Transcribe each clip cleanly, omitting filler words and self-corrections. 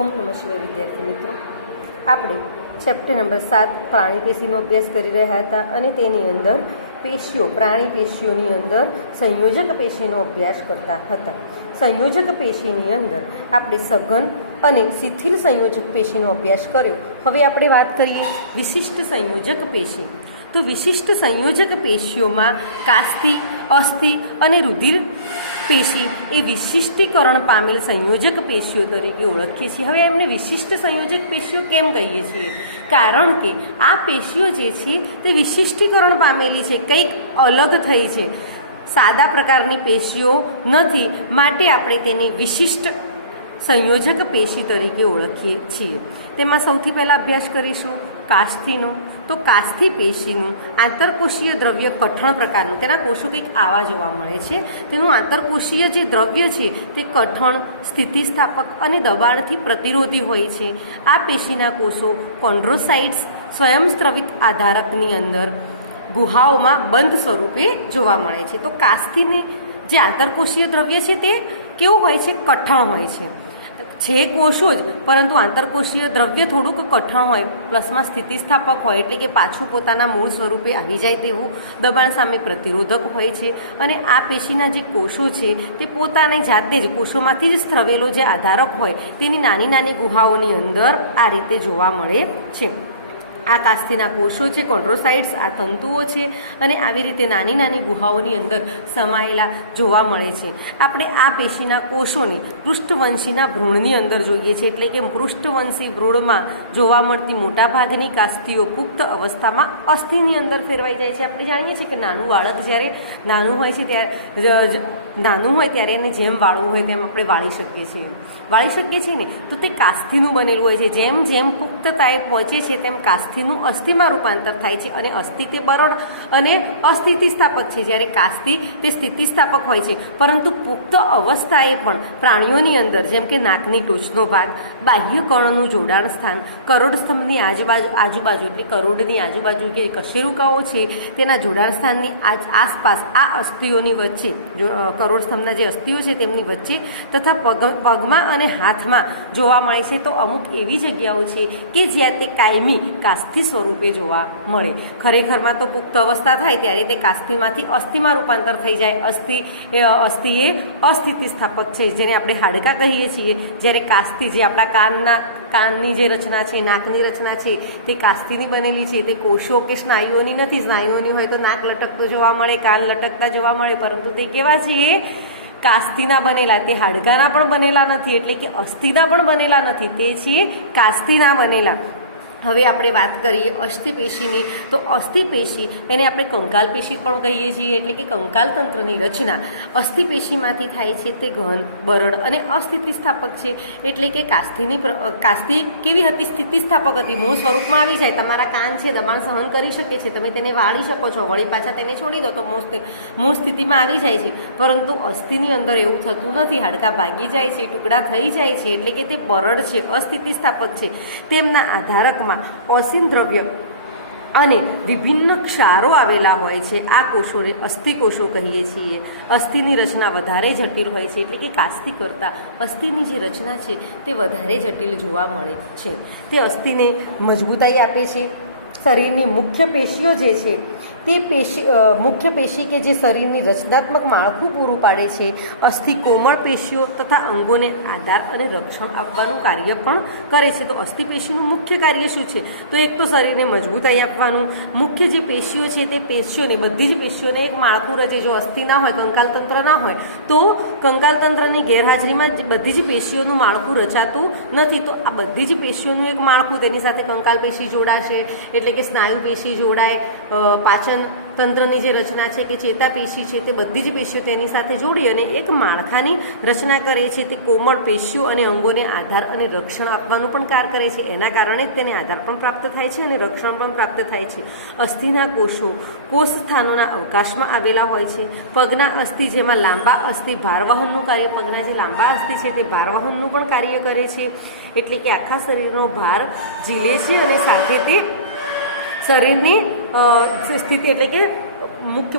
ઓમ નમઃ શિવાય વિદ્યાર્થી મિત્રો, આપણે ચેપ્ટર નંબર 7 પ્રાણી પેશીનો અભ્યાસ કરી રહ્યા હતા અને તેની અંદર પેશીઓ, પ્રાણી પેશીઓની અંદર સંયોજક પેશીનો અભ્યાસ કરતા હતા. સંયોજક પેશીની અંદર આપણે સઘન અને શિથિલ સંયોજક પેશીનો અભ્યાસ કર્યો. હવે આપણે વાત કરીએ વિશિષ્ટ સંયોજક પેશી. તો વિશિષ્ટ સંયોજક પેશીઓમાં કાસ્તી, અસ્થિ અને રુધિર પેશી એ વિશિષ્ટીકરણ પામેલ સંયોજક પેશીઓ તરીકે ઓળખીએ છીએ. હવે એમને વિશિષ્ટ સંયોજક પેશીઓ કેમ કહીએ છીએ? કારણ કે આ પેશીઓ જે છે તે વિશિષ્ટીકરણ પામેલી છે, કંઈક અલગ થઈ છે, સાદા પ્રકારની પેશીઓ નથી, માટે આપણે તેની વિશિષ્ટ સંયોજક પેશી તરીકે ઓળખીએ છીએ. તેમાં સૌથી પહેલાં અભ્યાસ કરીશું કાસ્થીનો. તો કાસ્થી પેશીનું આંતરકોષીય દ્રવ્ય કઠણ પ્રકારનું, તેના કોષો કંઈક આવા જોવા મળે છે. તેનું આંતરકોષીય જે દ્રવ્ય છે તે કઠણ, સ્થિતિસ્થાપક અને દબાણથી પ્રતિરોધી હોય છે. આ પેશીના કોષો કોન્ડ્રોસાઇટ્સ સ્વયંસ્ત્રવિત આધારકની અંદર ગુહાઓમાં બંધ સ્વરૂપે જોવા મળે છે. તો કાસ્થીની જે આંતરકોષીય દ્રવ્ય છે તે કેવું હોય છે? કઠણ હોય છે. છે કોષો જ, પરંતુ આંતરકોષીય દ્રવ્ય થોડુંક કઠણ હોય, પ્લસમાં સ્થિતિસ્થાપક હોય, એટલે કે પાછું પોતાના મૂળ સ્વરૂપે આવી જાય તેવું દબાણ સામે પ્રતિરોધક હોય છે. અને આ પેશીના જે કોષો છે તે પોતાની જાતે જ કોષોમાંથી જ સ્ત્રવેલો જે આધારક હોય તેની નાની નાની ગુહાઓની અંદર આ રીતે જોવા મળે છે. આ કાસ્થીના કોષો છે, કોન્ડ્રોસાઇટ્સ, આ તંતુઓ છે અને આવી રીતે નાની નાની ગુહાઓની અંદર સમાયેલા જોવા મળે છે. આપણે આ પેશીના કોષોને પૃષ્ઠવંશીના ભ્રૂણની અંદર જોઈએ છીએ, એટલે કે પૃષ્ઠવંશી ભ્રૂણમાં જોવા મળતી મોટાભાગની કાસ્થીઓ પુખ્ત અવસ્થામાં અસ્થિની અંદર ફેરવાઈ જાય છે. આપણે જાણીએ છીએ કે નાનું બાળક જ્યારે નાનું હોય છે ત્યારે એને જેમ વાળવું હોય તેમ આપણે વાળી શકીએ છીએ ને, તો તે કાસ્થીનું બનેલું હોય છે. જેમ જેમ પુખ્તતાએ પહોંચે છે તેમ કાસ્થીનું અસ્થિમાં રૂપાંતર થાય છે અને અસ્થિ તે બરડ અને અસ્થિતિસ્થાપક છે, જ્યારે કાસ્થી તે સ્થિતિસ્થાપક હોય છે. પરંતુ પુખ્ત અવસ્થાએ પણ પ્રાણીઓની અંદર, જેમ કે નાકની ટોચનો ભાગ, બાહ્ય કર્ણનું જોડાણ સ્થાન, કરોડસ્તંભની આજુબાજુ એટલે કરોડની આજુબાજુ કે કશેરુકાઓ છે તેના જોડાણ સ્થાનની આસપાસ આ અસ્થિઓની વચ્ચે, કરોડસ્તંભના જે અસ્થિઓ છે તેમની વચ્ચે તથા પગમાં અને હાથમાં જોવા મળે છે. તો અમુક એવી જગ્યાઓ છે કે જ્યાં તે કાયમી કાસ્થી સ્વરૂપે જોવા મળે. ખરેખરમાં તો પુખ્ત અવસ્થા થાય ત્યારે તે કાસ્થીમાંથી અસ્થિમાં રૂપાંતર થઈ જાય. અસ્થિ એ અસ્થિતિસ્થાપક છે, જેને આપણે હાડકાં કહીએ છીએ, જ્યારે કાસ્થી જે આપણા કાનની જે રચના છે, નાકની રચના છે, તે કાસ્થીની બનેલી છે. તે કોષો કે સ્નાયુઓની નથી. સ્નાયુઓની હોય તો નાક લટકતો જોવા મળે, કાન લટકતા જોવા મળે, પરંતુ તે કેવા છે? કાસ્થીના બનેલા. તે હાડકાના પણ બનેલા નથી, એટલે કે અસ્થિના પણ બનેલા નથી, તે છે કાસ્થીના બનેલા. હવે આપણે વાત કરીએ અસ્થિપેશીની. તો અસ્થિપેશી એને આપણે કંકાલ પેશી પણ કહીએ છીએ, એટલે કે કંકાલ તંત્રની રચના અસ્થિપેશીમાંથી થાય છે. તે ઘન, બરડ અને અસ્થિતિસ્થાપક છે. એટલે કે કાસ્થી કેવી હતી? સ્થિતિસ્થાપક હતી. મૂળ સ્વરૂપમાં આવી જાય. તમારા કાન છે, દબાણ સહન કરી શકે છે, તમે તેને વાળી શકો છો, વળી પાછા તેને છોડી દો તો મૂળ સ્થિતિમાં આવી જાય છે. પરંતુ અસ્થિની અંદર એવું થતું નથી. હાડકાં ભાગી જાય છે, ટુકડા થઈ જાય છે, એટલે કે તે બરડ છે, અસ્થિતિસ્થાપક છે. તેમના આધારકમાં ઓસીન દ્રવ્ય અને વિભિન્ન ક્ષારો આવેલા હોય છે. આ કોષોને અસ્થિકોષો કહીએ છીએ. અસ્થિની રચના વધારે જટિલ હોય છે, એટલે કે કાસ્થી કરતાં અસ્થિની જે રચના છે તે વધારે જટિલ જોવા મળે છે. તે અસ્થિને મજબૂતાઈ આપે છે. શરીરની મુખ્ય પેશીઓ જે છે તે મુખ્ય પેશી કે જે શરીરની રચનાત્મક માળખું પૂરું પાડે છે. અસ્થિ કોમળ પેશીઓ તથા અંગોને આધાર અને રક્ષણ આપવાનું કાર્ય પણ કરે છે. તો અસ્થિપેશીનું મુખ્ય કાર્ય શું છે? તો એક તો શરીરને મજબૂતાઈ આપવાનું. મુખ્ય જે પેશીઓ છે તે પેશીઓને, બધી જ પેશીઓને એક માળખું રચે. જો અસ્થિ ના હોય, કંકાલતંત્ર ના હોય, તો કંકાલતંત્રની ગેરહાજરીમાં બધી જ પેશીઓનું માળખું રચાતું નથી. તો આ બધી જ પેશીઓનું એક માળખું, તેની સાથે કંકાલ પેશી જોડાશે, એટલે કે સ્નાયુ પેશી જોડાય, પાચન તંત્રની જે રચના છે કે ચેતાપેશી છે તે બધી જ પેશીઓ તેની સાથે જોડી અને એક માળખાની રચના કરે છે. તે કોમળ પેશીઓ અને અંગોને આધાર અને રક્ષણ આપવાનું પણ કાર્ય કરે છે. એના કારણે જ તેને આધાર પણ પ્રાપ્ત થાય છે અને રક્ષણ પણ પ્રાપ્ત થાય છે. અસ્થિના કોષો કોષ સ્થાનોના અવકાશમાં આવેલા હોય છે. પગના અસ્થિ, જેમાં લાંબા અસ્થિ ભારવહનનું કાર્ય, પગના જે લાંબા અસ્થિ છે તે ભારવહનનું પણ કાર્ય કરે છે. એટલે કે આખા શરીરનો ભાર ઝીલે છે અને સાથે તે શરીરની સ્થિતિ એટલે કે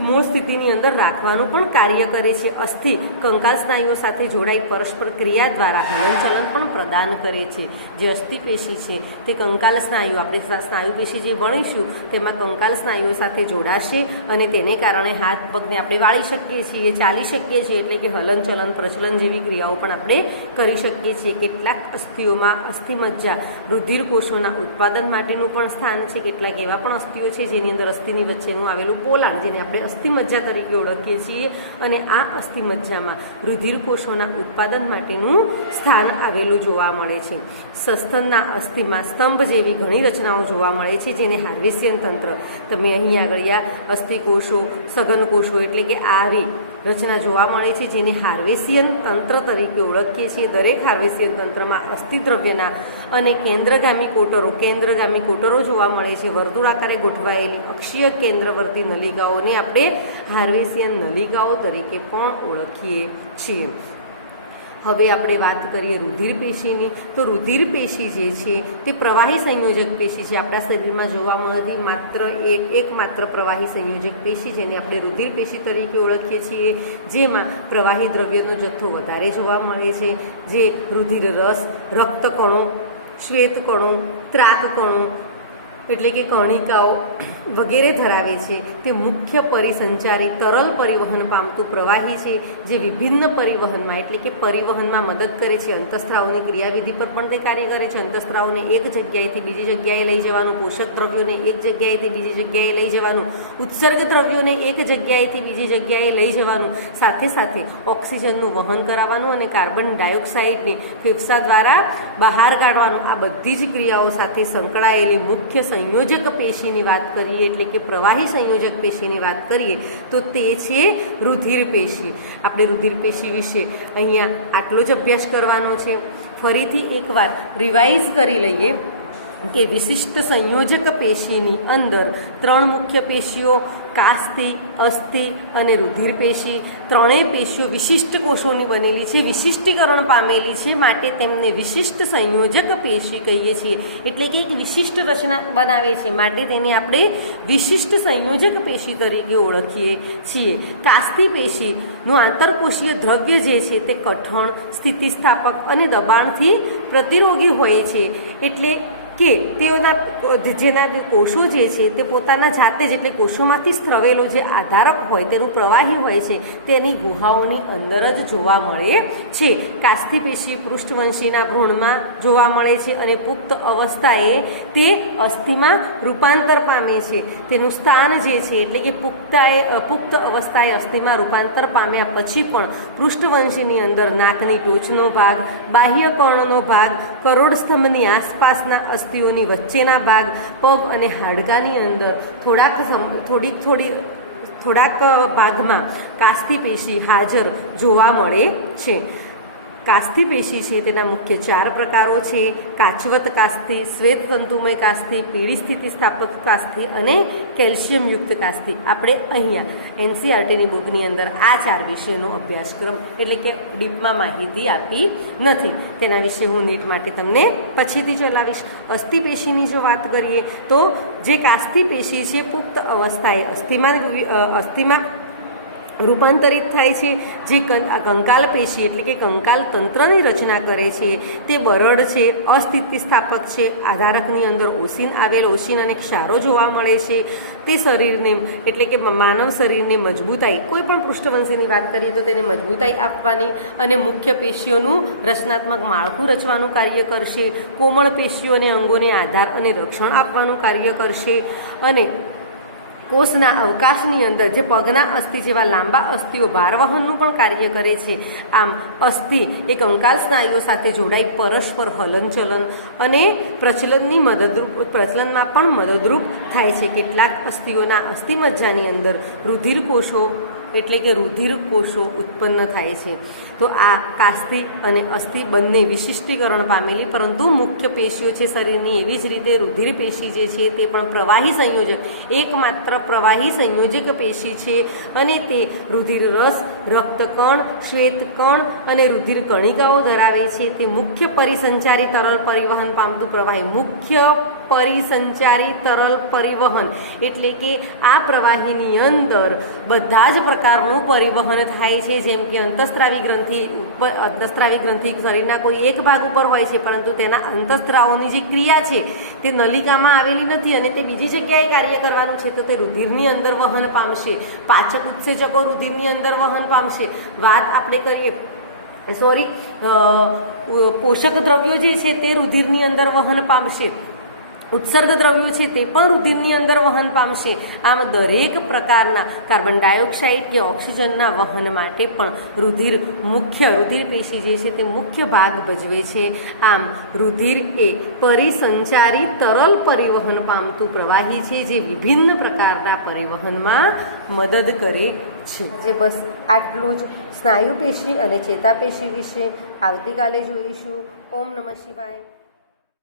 મૂળ સ્થિતિની અંદર રાખવાનું પણ કાર્ય કરે છે. અસ્થિ કંકાલ સ્નાયુઓ સાથે જોડાઈ પરસ્પર ક્રિયા દ્વારા હલનચલન પણ પ્રદાન કરે છે. જે અસ્થિપેશી છે તે કંકાલ સ્નાયુ, આપણે સ્નાયુ પેશી જે ભણીશું તેમાં કંકાલ સ્નાયુઓ સાથે જોડાશે અને તેને કારણે હાથ પગને આપણે વાળી શકીએ છીએ, ચાલી શકીએ છીએ, એટલે કે હલનચલન પ્રચલન જેવી ક્રિયાઓ પણ આપણે કરી શકીએ છીએ. કેટલાક અસ્થિઓમાં અસ્થિમજ્જા રુધિરકોષોના ઉત્પાદન માટેનું પણ સ્થાન છે. કેટલાક એવા પણ અસ્થિઓ છે જેની અંદર અસ્થિની વચ્ચેનું આવેલું પોલાણ, જેને આપણે અસ્થિમજ્જા તરીકે ઓળખીએ છીએ, અને આ અસ્થિમજ્જામાં રુધિરકોષોના ઉત્પાદન માટેનું સ્થાન આવેલું જોવા મળે છે. સસ્તનના અસ્થિમાં સ્તંભ જેવી ઘણી રચનાઓ જોવા મળે છે, જેને હાર્વેસિયન તંત્ર, તમે અહીં આગળ અસ્થિકોષો, સઘન કોષો એટલે કે આવી રચના જોવા મળે છે, જેને હાર્વેસિયન તંત્ર તરીકે ઓળખીએ છીએ. દરેક હાર્વેસિયન તંત્રમાં અસ્થિદ્રવ્યના અને કેન્દ્રગામી કોટરો જોવા મળે છે. વર્તુળાકારે ગોઠવાયેલી અક્ષીય કેન્દ્રવર્તી નલિકાઓને આપણે હાર્વેસિયન નલિકાઓ તરીકે પણ ઓળખીએ છીએ. હવે આપણે વાત કરીએ રુધિર પેશીની. તો રુધિર પેશી જે છે તે પ્રવાહી સંયોજક પેશી છે. આપણા શરીરમાં જોવા મળતી એકમાત્ર પ્રવાહી સંયોજક પેશી, જેને આપણે રુધિર પેશી તરીકે ઓળખીએ છીએ, જેમાં પ્રવાહી દ્રવ્યનો જથ્થો વધારે જોવા મળે છે. જે રુધિર રસ, રક્તકણો, શ્વેતકણો, ત્રાકકણો એટલે કે કણિકાઓ વગેરે ધરાવે છે. તે મુખ્ય પરિસંચારી તરલ પરિવહન પામતું પ્રવાહી છે, જે વિભિન્ન પરિવહનમાં એટલે કે પરિવહનમાં મદદ કરે છે. અંતઃસ્ત્રાવોની ક્રિયાવિધિ પર પણ તે કાર્ય કરે છે. અંતઃસ્ત્રાવોને એક જગ્યાએથી બીજી જગ્યાએ લઈ જવાનું, પોષક દ્રવ્યોને એક જગ્યાએથી બીજી જગ્યાએ લઈ જવાનું, ઉત્સર્ગ દ્રવ્યોને એક જગ્યાએથી બીજી જગ્યાએ લઈ જવાનું, સાથે સાથે ઓક્સિજનનું વહન કરાવવાનું અને કાર્બન ડાયોક્સાઇડને ફેફસા દ્વારા બહાર કાઢવાનું. આ બધી જ ક્રિયાઓ સાથે સંકળાયેલી મુખ્ય સંયોજક પેશીની વાત કરીએ, એટલે કે પ્રવાહી સંયોજક પેશીની વાત કરીએ તો તે છે રુધિર પેશી. આપણે રુધિર પેશી વિશે અહીંયા આટલો જ અભ્યાસ કરવાનો છે. ફરીથી એકવાર રિવાઇઝ કરી લઈએ કે વિશિષ્ટ સંયોજક પેશીની અંદર 3 મુખ્ય પેશીઓ કાસ્તિ, અસ્થિ અને રુધિર પેશી, ત્રણેય પેશીઓ વિશિષ્ટ કોષોની બનેલી છે, વિશિષ્ટીકરણ પામેલી છે, માટે તેમને વિશિષ્ટ સંયોજક પેશી કહીએ છીએ. એટલે કે એક વિશિષ્ટ રચના બનાવે છે, માટે તેને આપણે વિશિષ્ટ સંયોજક પેશી તરીકે ઓળખીએ છીએ. કાસ્તિ પેશીનું આંતરકોષીય દ્રવ્ય જે છે તે કઠણ, સ્થિતિસ્થાપક અને દબાણથી પ્રતિરોગી હોય છે. એટલે કે જેના કોષો જે છે તે પોતાના જાતે જ એટલે કોષોમાંથી સ્ત્રવેલો જે આધારક હોય, તેનું પ્રવાહી હોય છે, તેની ગુહાઓની અંદર જ જોવા મળે છે. કાસ્તિ પેશી પૃષ્ઠવંશીના ભ્રૂણમાં જોવા મળે છે અને પુખ્ત અવસ્થાએ તે અસ્થિમાં રૂપાંતર પામે છે. તેનું સ્થાન જે છે એટલે કે પુખ્ત અવસ્થાએ અસ્થિમાં રૂપાંતર પામ્યા પછી પણ પૃષ્ઠવંશીની અંદર નાકની ટોચનો ભાગ, બાહ્ય કર્ણનો ભાગ, કરોડ સ્તંભની આસપાસના અસ્થિઓની વચ્ચેના ભાગ, પગ અને હાડકાની અંદર થોડાક ભાગમાં કાસ્તિ પેશી હાજર જોવા મળે છે. કાસ્તિ પેશી છે તેના મુખ્ય 4 પ્રકારો છે: કાચવત કાસ્તિ, શ્વેત તંતુમય કાસ્તિ, પીળી સ્થિતિસ્થાપક કાસ્તિ અને કેલ્શિયમયુક્ત કાસ્તિ. આપણે અહીંયા એનસીઆરટીની બુકની અંદર આ 4 વિષયનો અભ્યાસક્રમ એટલે કે ડીપમાં માહિતી આપી નથી. તેના વિશે હું નીટ માટે તમને પછીથી ચલાવીશ. અસ્થિ પેશીની જો વાત કરીએ તો જે કાસ્તિ પેશી છે પુખ્ત અવસ્થાએ અસ્થિમાં રૂપાંતરિત થાય છે. જે કંકાલ પેશી એટલે કે કંકાલ તંત્રની રચના કરે છે તે બરડ છે, અસ્થિતિસ્થાપક છે, આધારકની અંદર ઓશીન અને ક્ષારો જોવા મળે છે. તે શરીરને એટલે કે માનવ શરીરને મજબૂતાઈ, કોઈ પણ પૃષ્ઠવંશીની વાત કરીએ તો તેને મજબૂતાઈ આપવાની અને મુખ્ય પેશીઓનું રચનાત્મક માળખું રચવાનું કાર્ય કરશે. કોમળ પેશીઓ અને અંગોને આધાર અને રક્ષણ આપવાનું કાર્ય કરશે. અને કોષના અવકાશની અંદર જે પગના અસ્થિ જેવા લાંબા અસ્થિઓ ભારવહનનું પણ કાર્ય કરે છે. આમ અસ્થિ એ કંકાલ સ્નાયુઓ સાથે જોડાઈ પરસ્પર હલનચલન અને પ્રચલનમાં પણ મદદરૂપ થાય છે. કેટલાક અસ્થિઓના અસ્થિમજ્જાની અંદર રુધિર કોષો એટલે કે રુધિર કોષો ઉત્પન્ન થાય છે. તો આ કાસ્તિ અને અસ્થિ બંને વિશિષ્ટીકરણ પામેલી પરંતુ મુખ્ય પેશીઓ છે શરીરની. એવી જ રીતે રુધિર પેશી જે છે તે પણ પ્રવાહી સંયોજક, એકમાત્ર પ્રવાહી સંયોજક પેશી છે અને તે રુધિર રસ, રક્તકણ, શ્વેતકણ અને રુધિર કણિકાઓ ધરાવે છે. તે મુખ્ય પરિસંચારી તરલ પરિવહન પામતું પ્રવાહી, મુખ્ય પરિસંચારી તરલ પરિવહન એટલે કે આ પ્રવાહીની અંદર બધા જ પ્રકારનું પરિવહન થાય છે, જેમ કે અંતઃસ્ત્રાવી ગ્રંથિ અંતઃસ્ત્રાવી ગ્રંથિ શરીરના કોઈ એક ભાગ ઉપર હોય છે, પરંતુ તેના અંતઃસ્ત્રાવોની જે ક્રિયા છે તે નલિકામાં આવેલી નથી અને તે બીજી જગ્યાએ કાર્ય કરવાનું છે, તો તે રુધિરની અંદર વહન પામશે. પાચક ઉત્સેચકો રુધિરની અંદર વહન પામશે. વાત આપણે કરીએ પોષક દ્રવ્યો જે છે તે રુધિરની અંદર વહન પામશે. ઉત્સર્ગ દ્રવ્યો છે તે પણ રુધિરની અંદર વહન પામશે. આમ દરેક પ્રકારના કાર્બન ડાયોક્સાઇડ કે ઓક્સિજનના વહન માટે પણ રુધિર પેશી જે છે તે મુખ્ય ભાગ ભજવે છે. આમ રુધિર એ પરિસંચારી તરલ પરિવહન પામતું પ્રવાહી છે, જે વિભિન્ન પ્રકારના પરિવહનમાં મદદ કરે છે. જે બસ આટલું જ સ્નાયુ પેશી અને ચેતાપેશી વિશે આવતીકાલે જોઈશું. ઓમ નમઃ શિવાય.